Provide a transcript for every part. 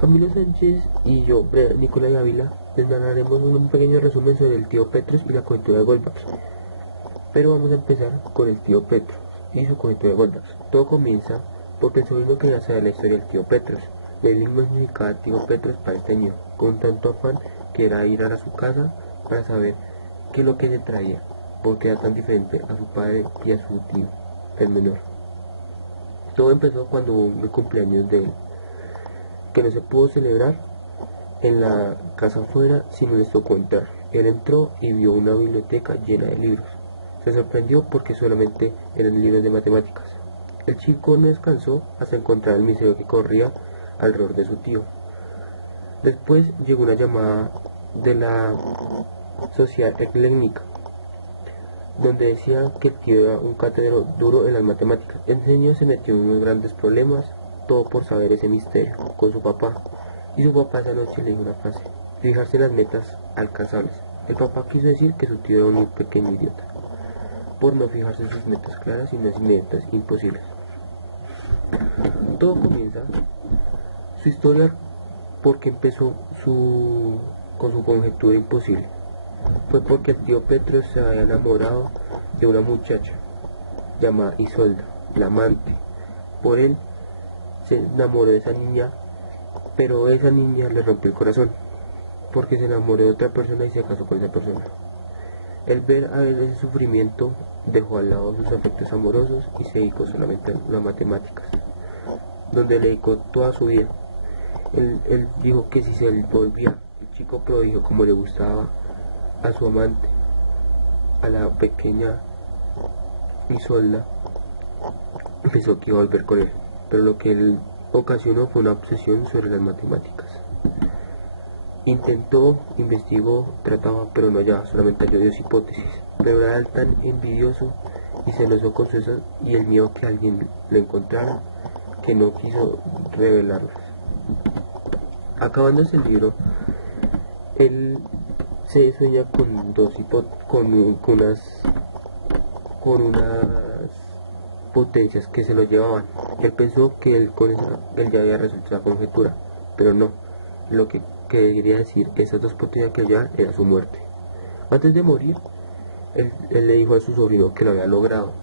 Camilo Sánchez y yo, Nicolás Ávila, les narraremos un pequeño resumen sobre el tío Petros y la cobertura de Goldbach. Pero vamos a empezar con el tío Petros y su cobertura de Goldbach. Todo comienza porque el sobrino quería saber la historia del tío Petros. Le significaba al tío Petros para este niño, con tanto afán que era ir a su casa para saber qué es lo que le traía, porque era tan diferente a su padre y a su tío, el menor. Todo empezó cuando hubo el cumpleaños de él, que no se pudo celebrar en la casa afuera sino les tocó entrar. Él entró y vio una biblioteca llena de libros. Se sorprendió porque solamente eran libros de matemáticas. El chico no descansó hasta encontrar el misterio que corría alrededor de su tío. Después llegó una llamada de la sociedad ecléctica, donde decía que el tío era un catedrático duro en las matemáticas. El señor se metió en unos grandes problemas, todo por saber ese misterio, con su papá. Y su papá esa noche le dijo una frase: fijarse las metas alcanzables. El papá quiso decir que su tío era un pequeño idiota, por no fijarse en sus metas claras y no en metas imposibles. Todo comienza su historia porque empezó con su conjetura imposible. Fue porque el tío Petro se había enamorado de una muchacha llamada Isolda, la amante. Por él se enamoró de esa niña, pero esa niña le rompió el corazón, porque se enamoró de otra persona y se casó con esa persona. El ver a él ese sufrimiento dejó al lado sus afectos amorosos y se dedicó solamente a las matemáticas, donde le dedicó toda su vida. Él dijo que si se volvía el chico prodigio como le gustaba a su amante, a la pequeña Isolda, pensó que iba a volver con él, pero lo que él ocasionó fue una obsesión sobre las matemáticas. Intentó, investigó, trataba, pero no hallaba, solamente halló 2 hipótesis, pero era tan envidioso y celoso con su y el miedo que alguien lo encontrara, que no quiso revelarlas. Acabándose el libro, él se sueña con con unas potencias que se lo llevaban. Él pensó que él ya había resuelto la conjetura, pero no. Lo que quería decir esas 2 potencias que llevaban era su muerte. Antes de morir, él le dijo a su sobrino que lo había logrado,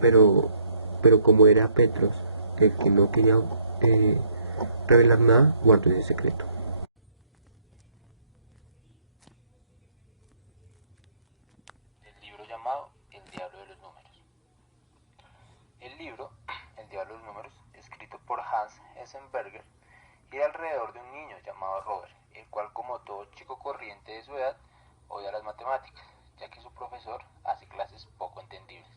pero, pero como era Petros, el que no quería revelar nada, guardó ese secreto. Del libro llamado El Diablo de los Números. El libro, El Diablo de los Números, escrito por Hans Hessenberger, gira alrededor de un niño llamado Robert, el cual, como todo chico corriente de su edad, odia las matemáticas, ya que su profesor hace clases poco entendibles.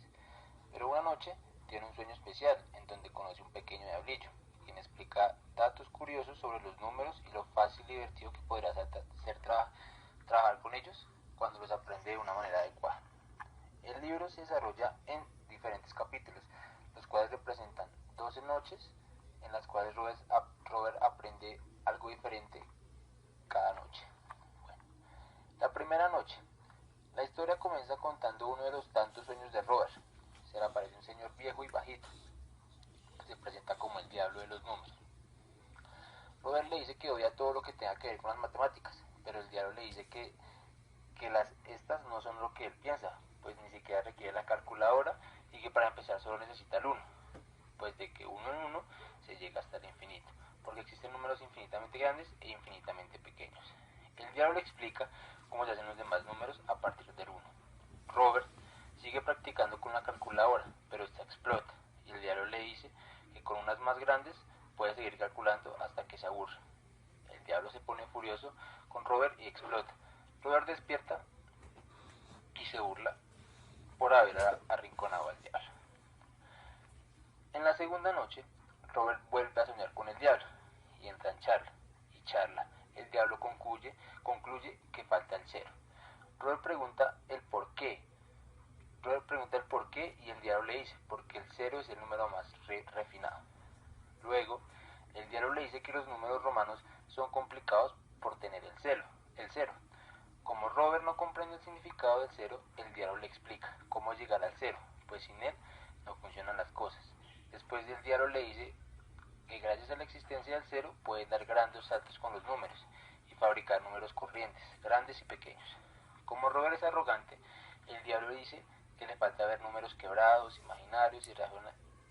Pero una noche tiene un sueño especial en donde conoce un pequeño diablillo, quien explica datos curiosos sobre los números y lo fácil y divertido que podrá ser trabajar con ellos cuando los aprende de una manera adecuada. El libro se desarrolla en diferentes capítulos, los cuales representan 12 noches en las cuales Robert aprende algo diferente cada noche. Bueno, la primera noche. La historia comienza contando uno de los tantos sueños de Robert. Se le aparece un señor viejo y bajito, que se presenta como el diablo de los números. Robert le dice que odia todo lo que tenga que ver con las matemáticas, pero el diablo le dice que estas no son lo que él piensa, pues ni siquiera requiere la calculadora y que para empezar solo necesita el 1, pues de que uno en uno se llega hasta el infinito, porque existen números infinitamente grandes e infinitamente pequeños. El diablo explica cómo se hacen los demás números a partir del 1. Robert sigue practicando con la calculadora, pero esta explota, y el diablo le dice que con unas más grandes puede seguir calculando hasta que se aburra. El diablo se pone furioso con Robert y explota. Robert despierta y se burla por haber arrinconado al diablo. En la segunda noche, Robert vuelve a soñar con el diablo y entra en charla. El diablo concluye que falta el cero. Robert pregunta el por qué. Y el diablo le dice, porque el cero es el número más refinado. Luego, el diablo le dice que los números romanos son complicados por tener el cero. Como Robert no comprende el significado del cero, el diablo le explica cómo llegar al cero, pues sin él no funcionan las cosas. Después el diablo le dice que gracias a la existencia del cero pueden dar grandes saltos con los números y fabricar números corrientes, grandes y pequeños. Como Robert es arrogante, el diablo dice que le falta ver números quebrados, imaginarios,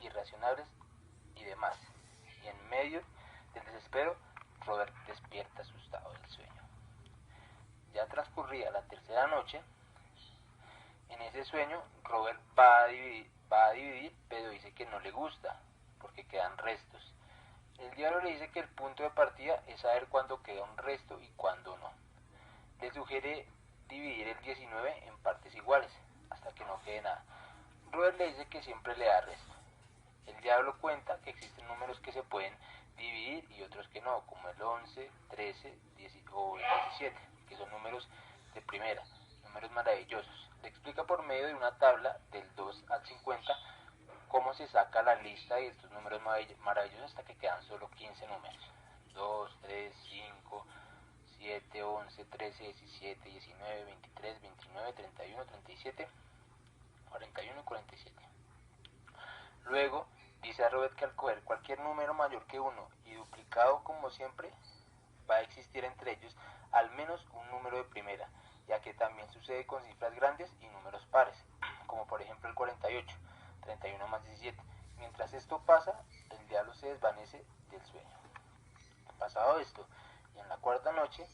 irracionables y demás. Y en medio del desespero, Robert despierta asustado del sueño. Ya transcurría la tercera noche. En ese sueño, Robert va a dividir, pero dice que no le gusta, porque quedan restos. El diablo le dice que el punto de partida es saber cuándo queda un resto y cuándo no. Le sugiere dividir el 19 en partes iguales, hasta que no quede nada. Robert le dice que siempre le da resto. El diablo cuenta que existen números que se pueden dividir y otros que no, como el 11, 13 o el 17, que son números de primera, números maravillosos. Le explica por medio de una tabla del 2 al 50 cómo se saca la lista de estos números maravillosos hasta que quedan solo 15 números. 2, 3, 5, 7, 11, 13, 17, 19, 23, 29, 31, 37, 41 y 47. Luego dice a Robert que al coger cualquier número mayor que 1 y duplicado como siempre, va a existir entre ellos al menos un número de primera, ya que también sucede con cifras grandes y números pares, como por ejemplo el 48, 31 más 17. Mientras esto pasa, el diablo se desvanece del sueño. Pasado esto, y en la cuarta noche,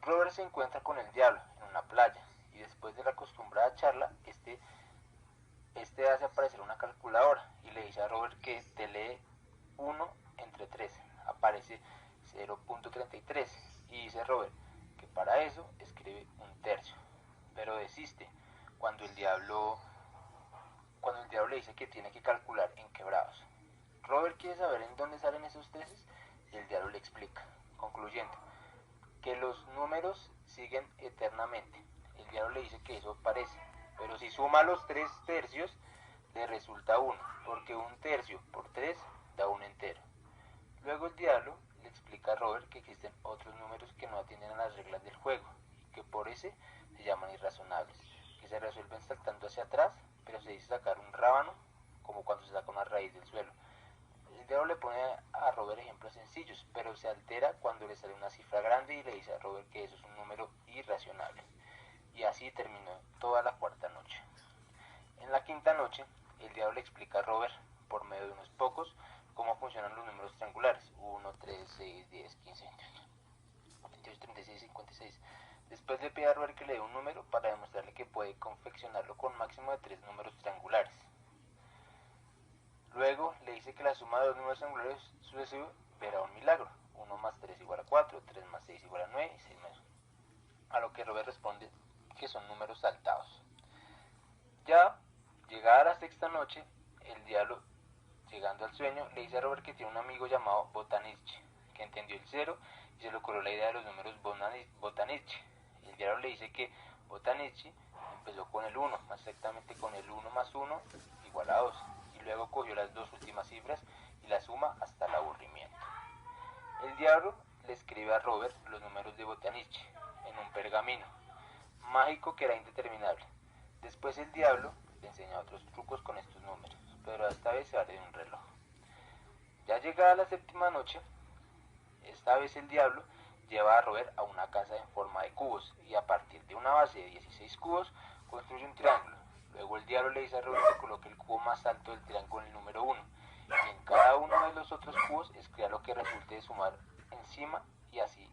Robert se encuentra con el diablo en una playa, y después de la acostumbrada charla, este hace aparecer una calculadora y le dice a Robert que te lee 1 entre 3, aparece 0.33, y dice Robert que para eso escribe un tercio, pero desiste cuando el diablo le dice que tiene que calcular en quebrados. Robert quiere saber en dónde salen esos treces y el diablo le explica, concluyendo que los números siguen eternamente. El diablo le dice que eso parece, pero si suma los 3 tercios le resulta 1, porque un tercio por 3 da un entero. Luego el diablo le explica a Robert que existen otros números que no atienden a las reglas del juego, y que por ese se llaman irrazonables, que se resuelven saltando hacia atrás, pero se dice sacar un rábano, como cuando se saca una raíz del suelo. El diablo le pone a Robert ejemplos sencillos, pero se altera cuando le sale una cifra grande y le dice a Robert que eso es un número irracionable. Y así terminó toda la cuarta noche. En la quinta noche, el diablo le explica a Robert, por medio de unos pocos, cómo funcionan los números triangulares: 1, 3, 6, 10, 15, 28, 36, 56. Después le pide a Robert que le dé un número para demostrarle que puede confeccionarlo con máximo de 3 números triangulares. Luego le dice que la suma de 2 números triangulares sucesivos verá un milagro: 1 más 3 igual a 4, 3 más 6 igual a 9 y 6 más 1. A lo que Robert responde que son números saltados. Ya llegada la sexta noche, el diablo, llegando al sueño, le dice a Robert que tiene un amigo llamado Botanich, que entendió el cero y se le ocurrió la idea de los números Botanich. El diablo le dice que Botanich empezó con el 1, más exactamente con el 1 más 1 igual a 2, y luego cogió las dos últimas cifras y las suma hasta el aburrimiento. El diablo le escribe a Robert los números de Botanich en un pergamino mágico que era indeterminable. Después el diablo le enseña otros trucos con estos números, pero esta vez se vale de un reloj. Ya llegada la séptima noche, esta vez el diablo lleva a Robert a una casa en forma de cubos, y a partir de una base de 16 cubos construye un triángulo. Luego el diablo le dice a Robert que coloque el cubo más alto del triángulo en el número 1, y en cada uno de los otros cubos escriba lo que resulte de sumar encima, y así